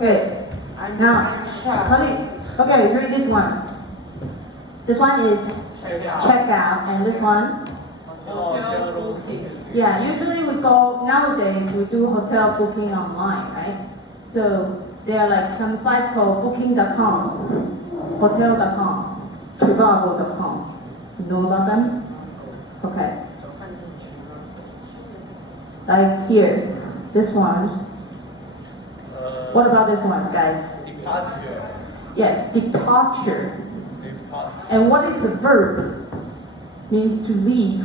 Okay. Now, okay, read this one. This one is checkout, and this one? Hotel booking. Yeah, usually we go, nowadays we do hotel booking online, right? So there are like some sites called booking.com, hotel.com, trivago.com. You know about them? Okay. Like here, this one. What about this one, guys? Departure. Yes, departure. Departure. And what is the verb? Means to leave.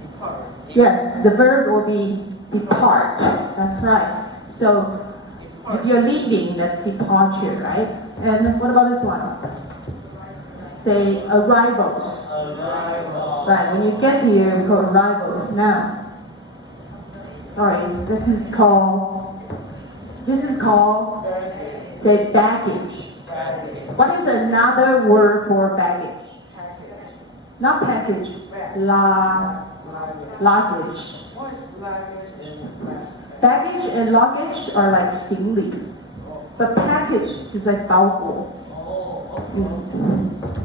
Depart. Yes, the verb will be depart. That's right. So if you're leaving, that's departure, right? And what about this one? Say arrivals. Arrival. Right, when you get here, we call arrivals. Now, sorry, this is called, say baggage. What is another word for baggage? Not package, luggage. Baggage and luggage are like 行李, but package is like 包裹.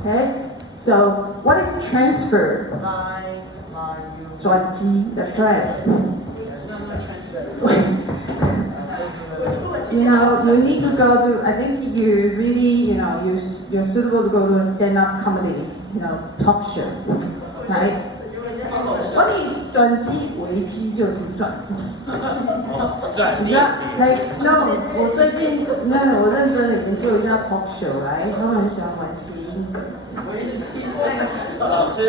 Okay, so what is transfer? 转机, that's right. You know, you need to go to, I think you really, you're suitable to go to a stand-up comedy, talk show, right? What is 转机？危机就是转机。转捩like no， 我最近我认真的研究一下 talk show， right？ 他们很喜欢玩谐音梗。老师，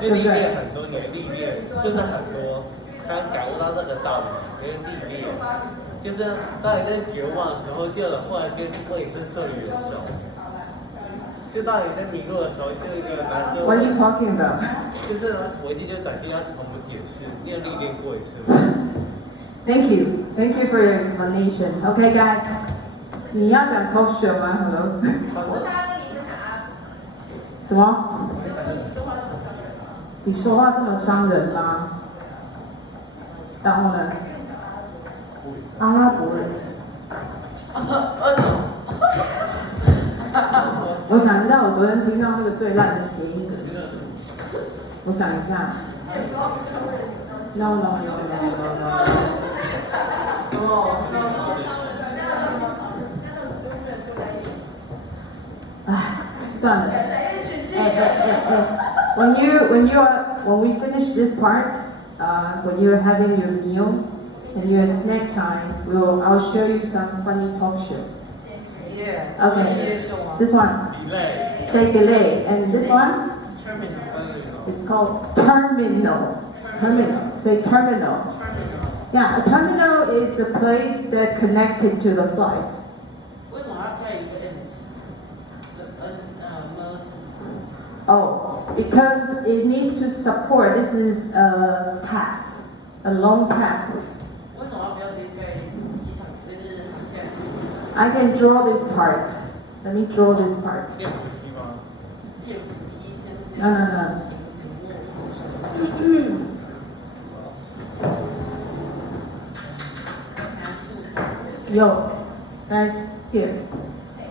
就历练很多年，历练真的很多，他感悟到这个道理，因为历练，就是当你在绝望的时候，就后来跟卫生社员手。就当你在迷路的时候，就一个难度。What are you talking about？ 就是危机就转机，要重复解释，你有历练过一次吗 ？Thank you for your explanation. Okay, guys， 你要讲 talk show 吗 ？Hello。什么？你说话这么伤人吗？然后呢？阿拉伯人。我想一下，我昨天听到那个最烂的谐音梗。我想一下。No。唉，算了。When we finish this part, when you're having your meal and your snack time, I'll show you some funny talk show. Yeah. Okay. This one. Delay. Say delay. And this one? Terminal. It's called terminal. Terminal. Say terminal. Yeah, a terminal is a place that connected to the flights. 为什么要配一个 M？ Oh, because it needs to support. This is a path, a long path. 为什么要不要直接配机场？就是机械？ I can draw this part. Let me draw this part. 电扶梯吗？电扶梯这样子。Yo, guys, here.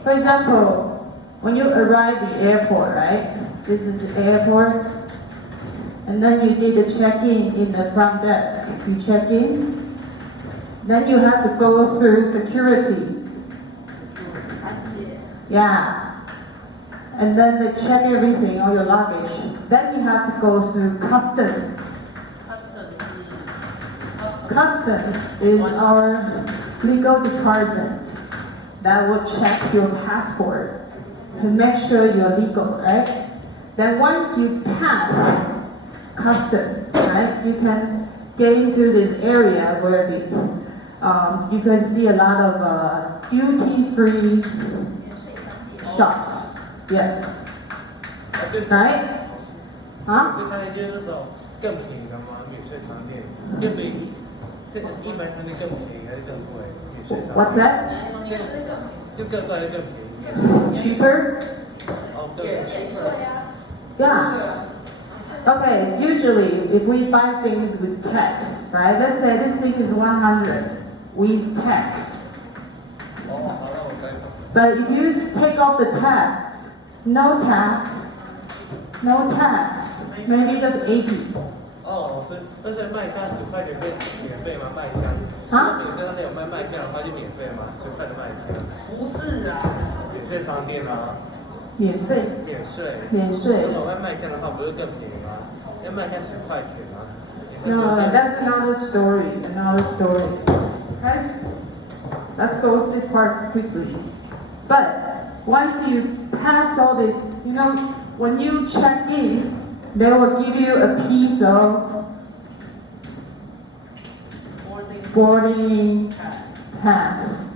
For example, when you arrive at the airport, right? This is the airport. And then you did the check-in in the front desk. You check in. Then you have to go through security. Yeah. And then they check everything, all your luggage. Then you have to go through customs. Customs is our legal department that will check your passport to make sure you're legal, right? Then once you pass customs, right, you can get into this area where you can see a lot of duty-free shops. Yes. Right? Huh? 就像一些那种更便宜的吗？免税商店，就比这个一般商店更便宜还是更贵？免税商店。 What's that? 就更贵还是更便宜？ Cheaper? 哦，对。 Yeah. Okay, usually if we buy things with tax, right? Let's say this thing is 100 with tax. 好，那我再搞。 But if you take off the tax, no tax, no tax, maybe just 80. 哦，但是卖虾10块钱变免费吗？卖虾？啊？你在那里有卖虾的话就免费吗？10块的卖虾？不是啊，免税商店啊。免费。免税。免税。如果卖虾的话，不是更便宜吗？要卖虾10块钱啊。No, that's another story. Another story. Guys, let's go this part quickly. But once you pass all this, you know, when you check in, they will give you a piece of boarding pass.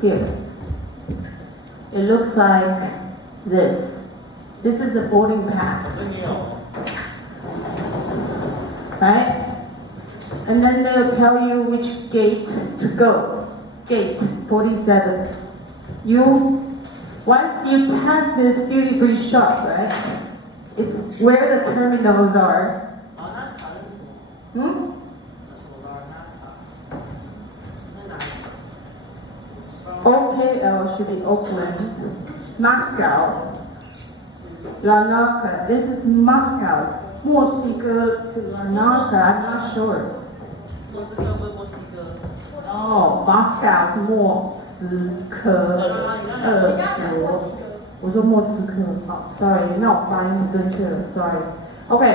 Here. It looks like this. This is the boarding pass. Right? And then they'll tell you which gate to go. Gate 47. Once you pass this duty-free shop, right? It's where the terminals are. OKL should be Oakland. Moscow. Larnaca. This is Moscow. 墨西哥 to Larnaca, I'm not sure. 墨西哥不是墨西哥。哦 Moscow 是莫斯科，俄国。我说莫斯科，好 ，sorry， 那我发音不正确了 ，sorry。Okay,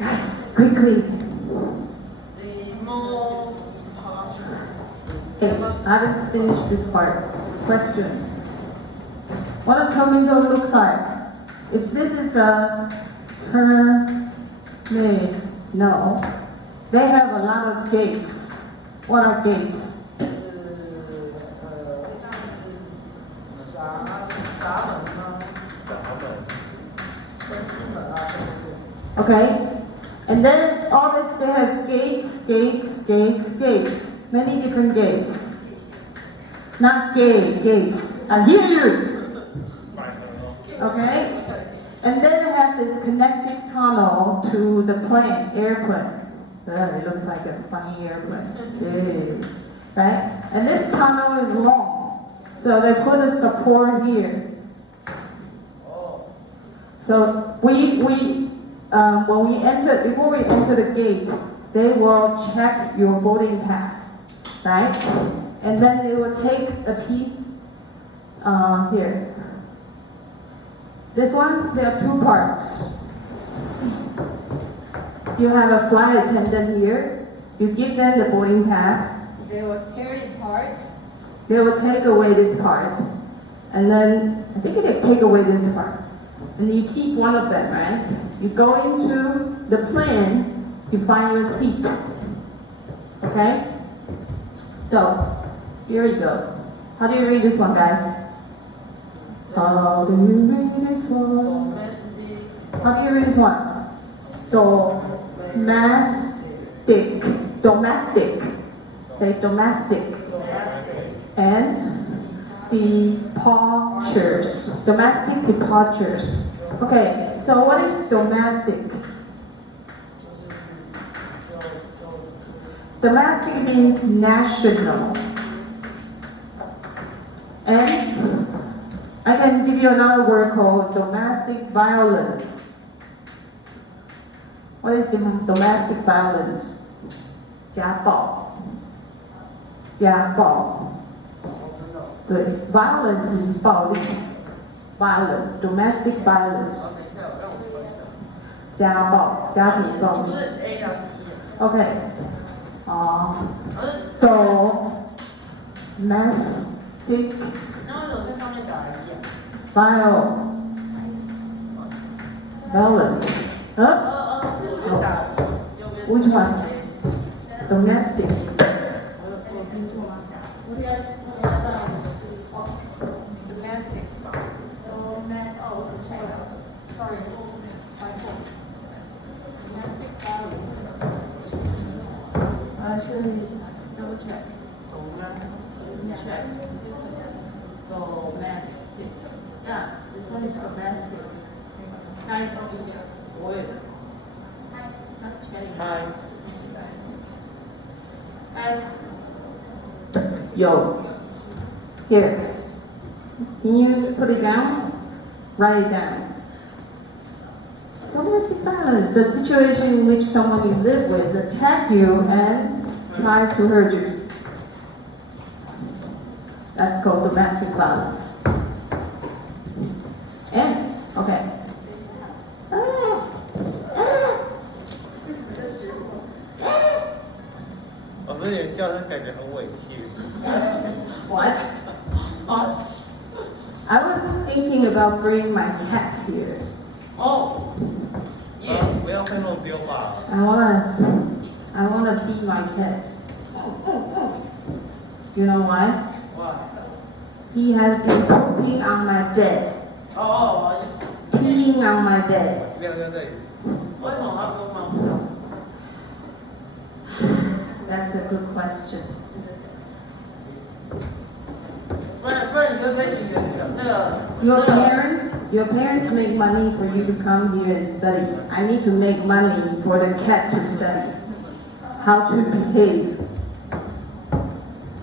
guys, quickly. Okay, I haven't finished this part. Question. What a terminal looks like? If this is a terminal, they have a lot of gates. What are gates? Okay, and then all this, they have gates. Many different gates. Not gates. I hear you. Okay, and then they have this connecting tunnel to the airplane. It looks like a funny airplane. Yeah. Right? And this tunnel is long. So they put a support here. So when we enter, before we enter the gate, they will check your boarding pass, right? And then they will take a piece here. This one, there are two parts. You have a flight attendant here. You give them the boarding pass. They will carry part. They will take away this part. And then, I think they take away this part. And you keep one of them, right? You go into the plane, you find your seat. Okay? So, here we go. How do you read this one, guys? How do you read this one? How do you read this one? Domestic. Say domestic. And departures. Domestic departures. Okay, so what is domestic? Domestic means national. And I can give you another word called domestic violence. What is domestic violence? 家暴。对 ，violence is 暴力 ，violence domestic violence， 家暴，家庭暴力。OK， domestic violence， Which one? Domestic. Double check. Domestic. Yeah, this one is domestic. Guys, stop chatting. Hi. Guys, 有 Here. Can you put it down? Write it down. Domestic violence, the situation in which someone you live with attack you and tries to hurt you. That's called domestic violence. And, okay. 老师，你的叫声感觉很委屈。What? I was thinking about bringing my cat here. 哦，耶，不要会弄丢吧。I wanna be my cat. You know why? 哇， He has been pooping on my bed, 哦，不好意思， peeing on my bed. 亮亮这里。为什么他不用猫砂？ That's a good question. 不然你就跟你的那个 Your parents make money for you to come here and study. I need to make money for the cat to study how to behave.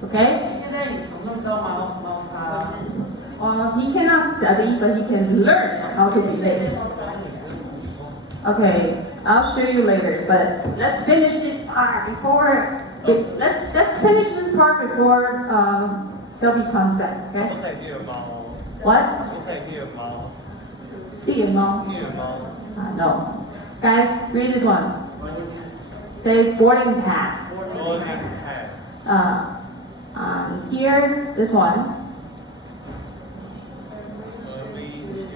Okay? 现在你常用到猫砂，He cannot study, but he can learn how to behave. Okay, I'll show you later. But let's finish this part before. Let's finish this part before Sylvie comes back. 不 Okay? 可以虐猫哦。 What? 不可以虐猫。猎猫? 虐猫。No. Guys, read this one. Say boarding pass. Boarding pass. Here, this one. Permission.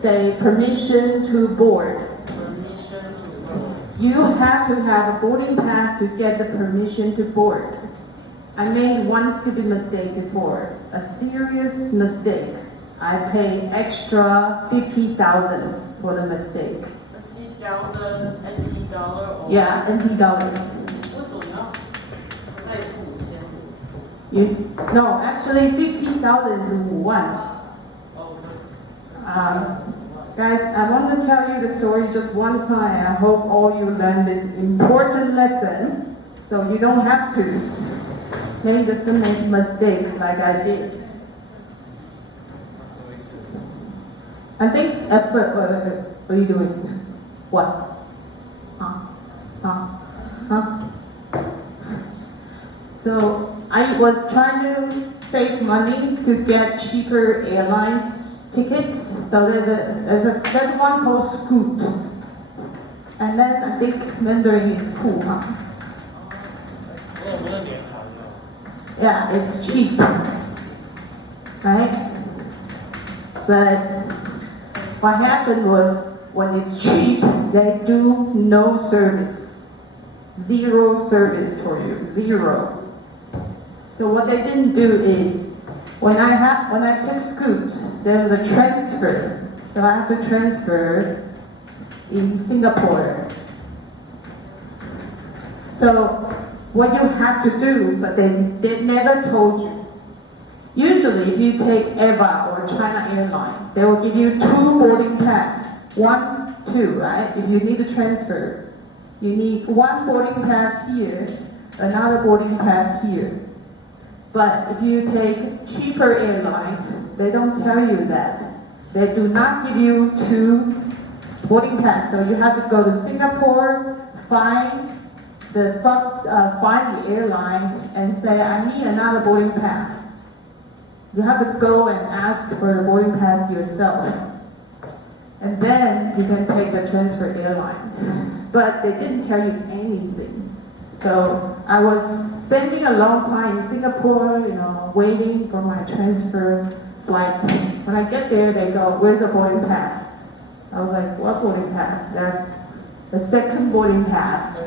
Say permission to board. permission to work. You have to have a boarding pass to get the permission to board. I made one stupid mistake before, a serious mistake. I paid extra 50,000 for the mistake. 50,000 NT dollar or Yeah, NT dollar. 为什么你要再付先付？ No, actually 50,000 is 5万.哦， Guys, I want to tell you the story just one time. I hope all you learn this important lesson so you don't have to make the same mistake like I did. I think at first, what are you doing? What? So I was trying to save money to get cheaper airlines tickets. So there's one called Scoot. And then I think Mandarin is cool, huh? 我有没有联航呢？ Yeah, it's cheap. Right? But what happened was when it's cheap, they do no service. Zero service for you. Zero. So what they didn't do is when I took Scoot, there's a transfer. So I have to transfer in Singapore. So what you have to do, but they never told you. Usually, if you take EVA or China Airline, they will give you 2 boarding pass. 1, 2, right? If you need to transfer, you need 1 boarding pass here, another boarding pass here. But if you take cheaper airline, they don't tell you that. They do not give you 2 boarding pass. So you have to go to Singapore, find the airline and say, I need another boarding pass. You have to go and ask for the boarding pass yourself. And then you can take the transfer airline. But they didn't tell you anything. So I was spending a long time in Singapore, waiting for my transfer flight. When I get there, they go, where's the boarding pass? I was like, what boarding pass? The second boarding pass.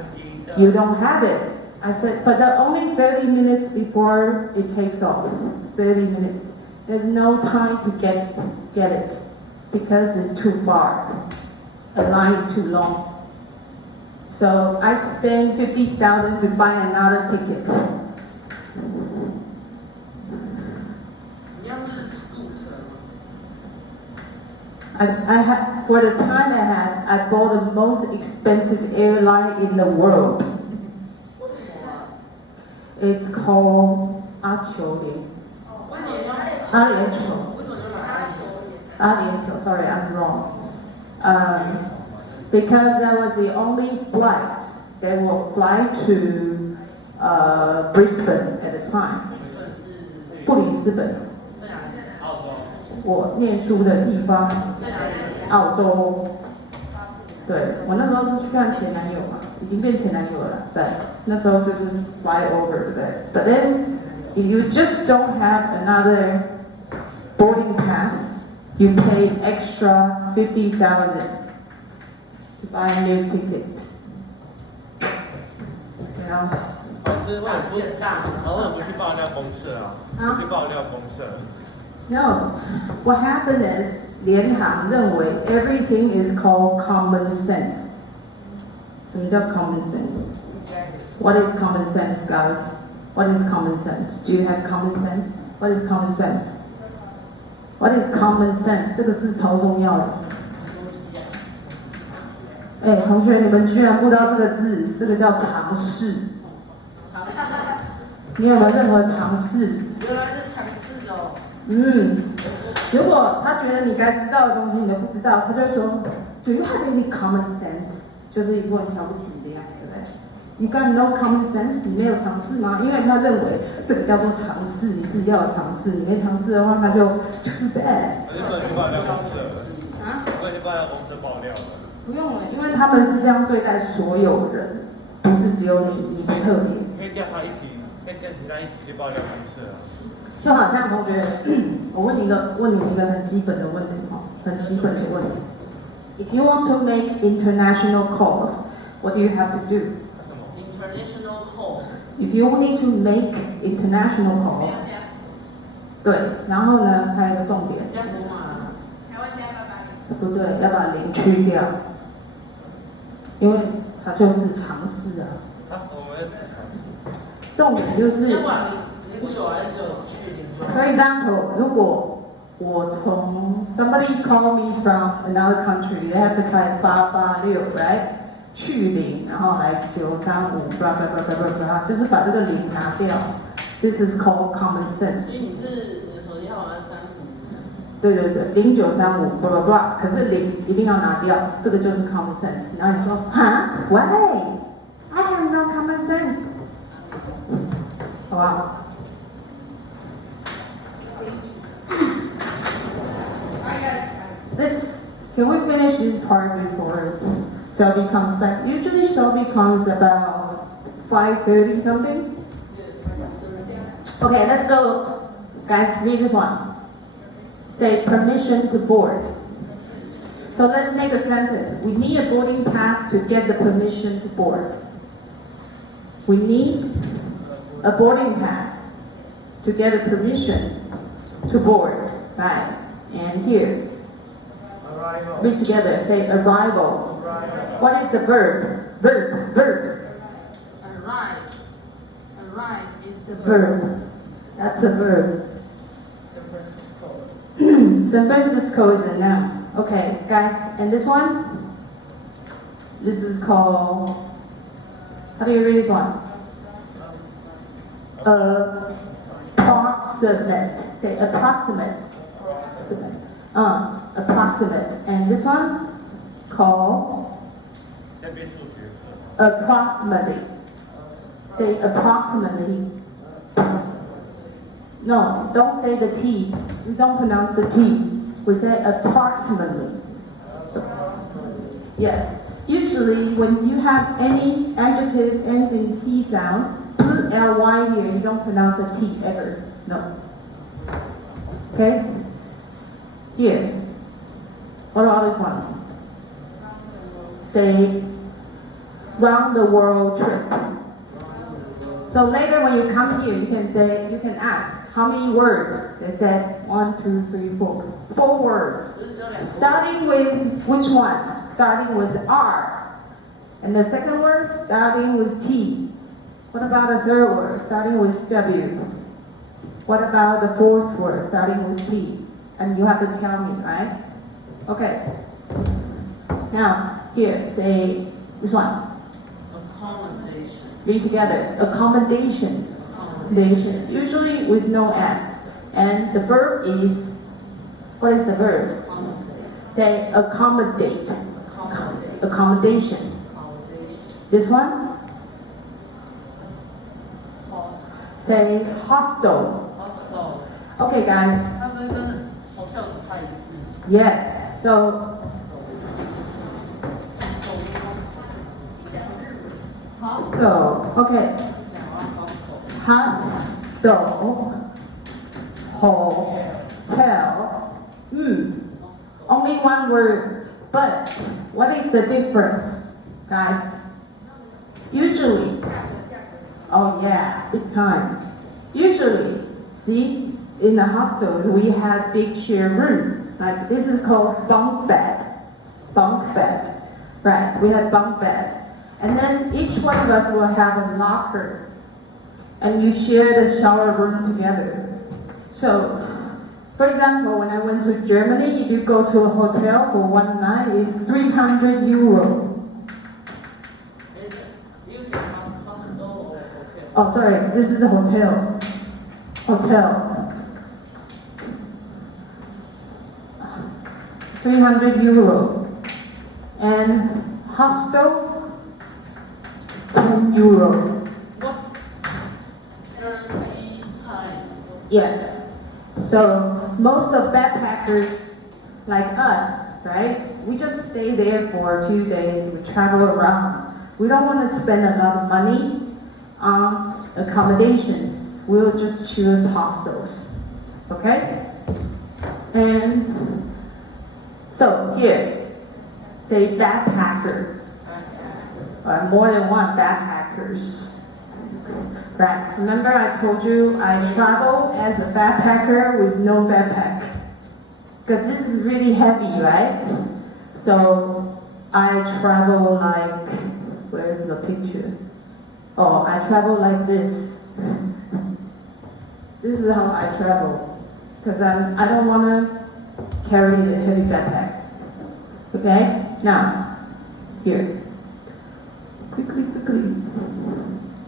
You don't have it. I said, but only 30 minutes before it takes off. 30 minutes. There's no time to get it because it's too far. The line is too long. So I spent 50,000 to buy another ticket. 一样是 scooter 吗？ I had, for the time I bought the most expensive airline in the world.为什么啊？ It's called 阿球联，为什么要阿联酋。为什么要买球？阿联酋 ，sorry, I'm wrong. Because that was the only flight that will fly to Brisbane at the time. 布里斯本，我念书的地方，澳洲。对，我那时候是去看前男友嘛，已经变前男友了。对，那时候就是 fly over， 对不对 ？But then if you just don't have another boarding pass, you pay extra 50,000 to buy a new ticket. You know? 老师，为什么不去爆料公社啊？不去爆料公社。No. What happened is 联航认为 everything is called common sense. 什么叫 common sense? What is common sense, guys? What is common sense? Do you have common sense? What is common sense? What is common sense? 这个字超重要的。同学，你们居然不知道这个字，这个叫常识。你有没有任何常识？原来是常识哦。如果他觉得你该知道的东西你都不知道，他就会说 ，Do you have any common sense？ 就是一副很瞧不起你的样子嘞。You got no common sense？ 你没有常识吗？因为他认为这个叫做常识，你自己要有常识，你没常识的话，那就 too bad。我就不能去爆料公社了。我已经爆料公社爆料了。不用了，因为他们是这样对待所有人，不是只有你，你不特别。可以叫他一起，可以叫其他一起去爆料公社啊。就好像同学，我问你一个很基本的问题哈，很基本的问题。If you want to make international calls, what do you have to do? International calls. If you need to make international calls, 对，然后呢，还有一个重点。加国码。台湾加880。不对，要把零去掉，因为它就是常识啊。我们常识。重点就是。要把0.9还是只有去0.9 For example, 如果我从 somebody call me from another country, they have to type 886, right? 去0，然后来935 blah blah blah blah blah， 就是把这个0拿掉。This is called common sense. 所以你的手机号码是35。对对对，0935 blah blah blah， 可是0一定要拿掉，这个就是 common sense。然后你说，哈 ，Why? I have no common sense， 好不好？Can we finish this part before Selby comes back? Usually Selby comes about 5:30 something. Okay, let's go. Guys, read this one. Say permission to board. So let's make a sentence. We need a boarding pass to get the permission to board. We need a boarding pass to get a permission to board. Right. And here. Arrival. Read together. Say arrival. Arrival. What is the verb? Verb. Arrive. Arrive is the Verb. That's the verb. San Francisco. San Francisco is a noun. Okay, guys, and this one? This is called, how do you read this one? Approximate. Say approximate. Approximate. And this one? Called approximately. Say approximately. No, don't say the T. We don't pronounce the T. We say approximately. Yes. Usually, when you have any adjective ends in T sound, put ly here. You don't pronounce a T ever. No. Okay. Here. What about this one? Say round the world trip. So later when you come here, you can ask, how many words? They said 1, 2, 3, 4. 4 words. Starting with which one? Starting with R. And the second word, starting with T. What about the third word? Starting with W. What about the fourth word? Starting with T. And you have to tell me, right? Okay. Now, here, say this one. Accommodation. Read together. Accommodation. accommodations, usually with no S. And the verb is, what is the verb? Say accommodate. Accommodation. This one? Say hostel. Okay, guys. Yes. So hostel. Okay. Hostel. Hotel. Only one word. But what is the difference, guys? Usually. Oh yeah, big time. Usually, see, in the hostels we have big shared room. Like this is called bunk bed. Bunk bed. Right, we have bunk bed. And then each one of us will have a locker. And you share the shower room together. So, for example, when I went to Germany, if you go to a hotel for one night, it's 300 euro. Oh, sorry, this is a hotel. Hotel. 300 euro. And hostel, 10 euro. What? 30 times. Yes. So most of backpackers like us, right? We just stay there for 2 days. We travel around. We don't want to spend a lot of money on accommodations. We'll just choose hostels. Okay? And so here, say backpacker. More than one backpackers. Right. Remember I told you I travel as a backpacker with no backpack. Because this is really heavy, right? So I travel like, where's the picture? Oh, I travel like this. This is how I travel. Because I don't want to carry a heavy backpack. Okay? Now, here. Quickly.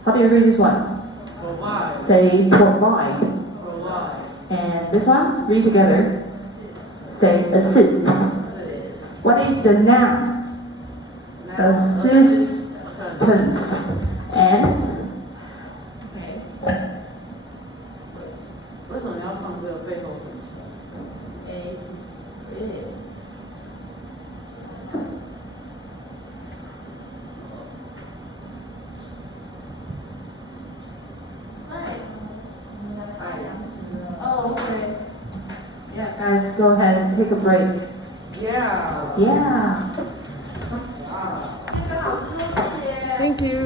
How do you read this one? Provide. Say provide. Provide. And this one, read together. Say assist. What is the noun? Assistance. And 为什么你要放这个背后省钱？ Oh, okay. Yeah, guys, go ahead and take a break. Yeah. Yeah. Thank you.